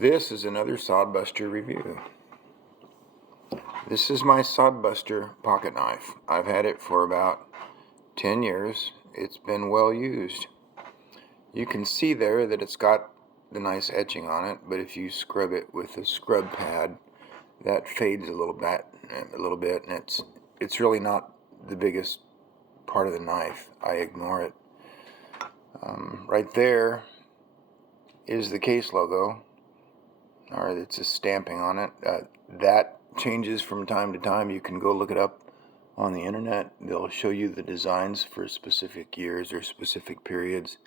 This is another Sodbuster review. This is my Sodbuster pocket knife. I've had it for about 10 years. It's been well used. You can see there that it's got the nice etching on it, but if you scrub it with a scrub pad, that fades a little bit, and it's really not the biggest part of the knife. I ignore it. Right there is the case logo, or it's a stamping on it. That changes from time to time. You can go look it up on the internet. They'll show you the designs for specific years or specific periods.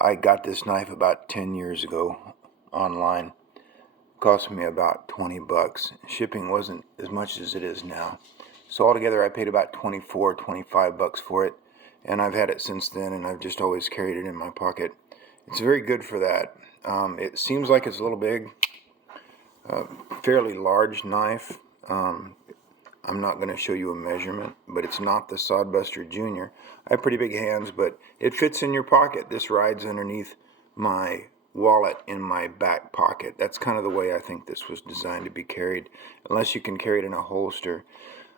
I got this knife about 10 years ago online. It cost me about $20. Shipping wasn't as much as it is now. So altogether I paid about $25 for it, and I've had it since then, and I've just always carried it in my pocket. It's very good for that. It seems like it's a little big, fairly large knife. I'm not going to show you a measurement, but it's not the Sodbuster Junior. I have pretty big hands, but it fits in your pocket. This rides underneath my wallet in my back pocket. That's kind of the way I think this was designed to be carried, unless you can carry it in a holster.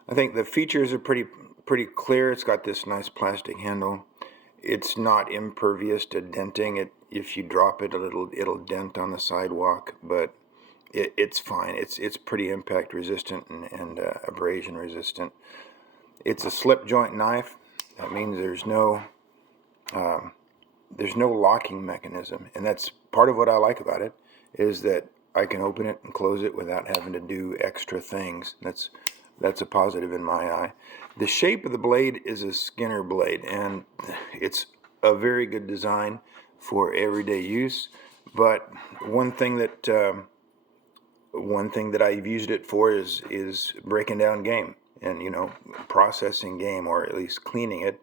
I think the features are pretty clear. It's got this nice plastic handle. It's not impervious to denting. If you drop it, it'll dent on the sidewalk, but it's fine. It's pretty impact resistant and abrasion resistant. It's a slip joint knife. That means there's no locking mechanism, and that's part of what I like about it, is that I can open it and close it without having to do extra things. That's a positive in my eye. The shape of the blade is a Skinner blade, and it's a very good design for everyday use. But one thing that I've used it for is breaking down game and processing game, or at least cleaning it.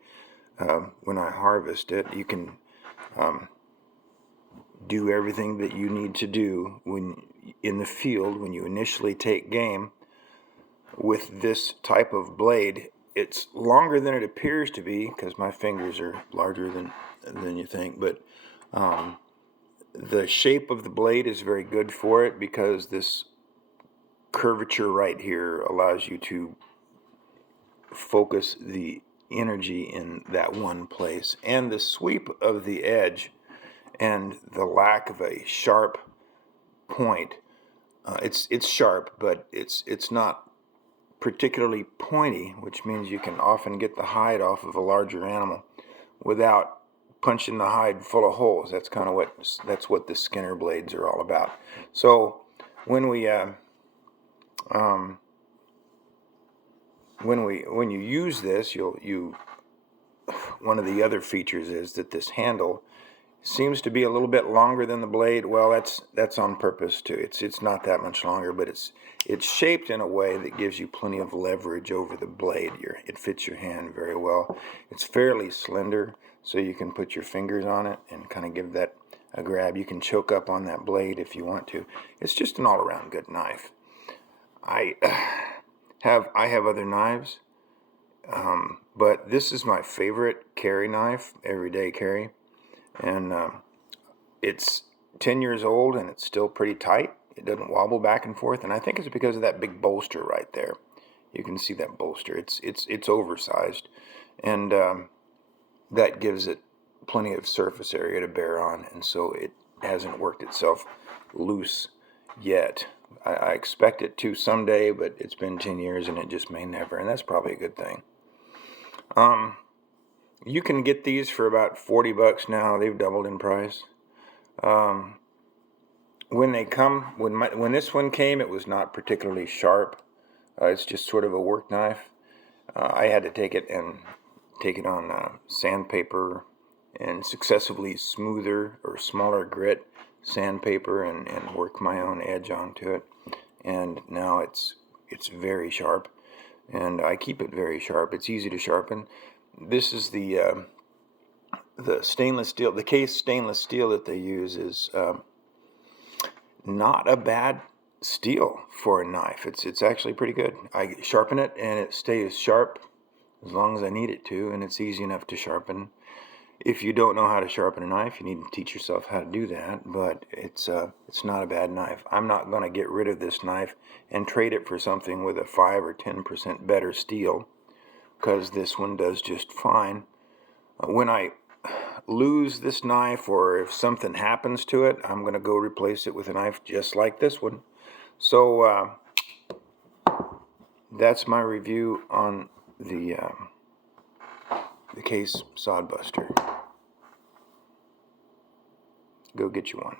When I harvest it, you can do everything that you need to do when in the field when you initially take game. With this type of blade, it's longer than it appears to be because my fingers are larger than you think, but the shape of the blade is very good for it because this curvature right here allows you to focus the energy in that one place, and the sweep of the edge and the lack of a sharp point. It's sharp, but it's not particularly pointy, which means you can often get the hide off of a larger animal without punching the hide full of holes. That's what the Skinner blades are all about. So when you use this, one of the other features is that this handle seems to be a little bit longer than the blade. Well, that's on purpose too. It's not that much longer, but it's shaped in a way that gives you plenty of leverage over the blade. It fits your hand very well. It's fairly slender, so you can put your fingers on it and kind of give that a grab. You can choke up on that blade if you want to. It's just an all-around good knife. I have other knives, but this is my favorite carry knife, everyday carry. And it's 10 years old, and it's still pretty tight. It doesn't wobble back and forth, and I think it's because of that big bolster right there. You can see that bolster. It's oversized, and that gives it plenty of surface area to bear on, and so it hasn't worked itself loose yet. I expect it to someday, but it's been 10 years, and it just may never, and that's probably a good thing. You can get these for about $40 now. They've doubled in price. When this one came, it was not particularly sharp. It's just sort of a work knife. I had to take it on sandpaper and successively smoother or smaller grit sandpaper and work my own edge onto it. And now it's very sharp, and I keep it very sharp. It's easy to sharpen. This is the stainless steel. The case stainless steel that they use is not a bad steel for a knife. It's actually pretty good. I sharpen it, and it stays sharp as long as I need it to, and it's easy enough to sharpen. If you don't know how to sharpen a knife, you need to teach yourself how to do that, but it's not a bad knife. I'm not going to get rid of this knife and trade it for something with a 5 or 10% better steel, because this one does just fine. When I lose this knife, or if something happens to it, I'm going to go replace it with a knife just like this one. So that's my review on the Case Sodbuster. Go get you one.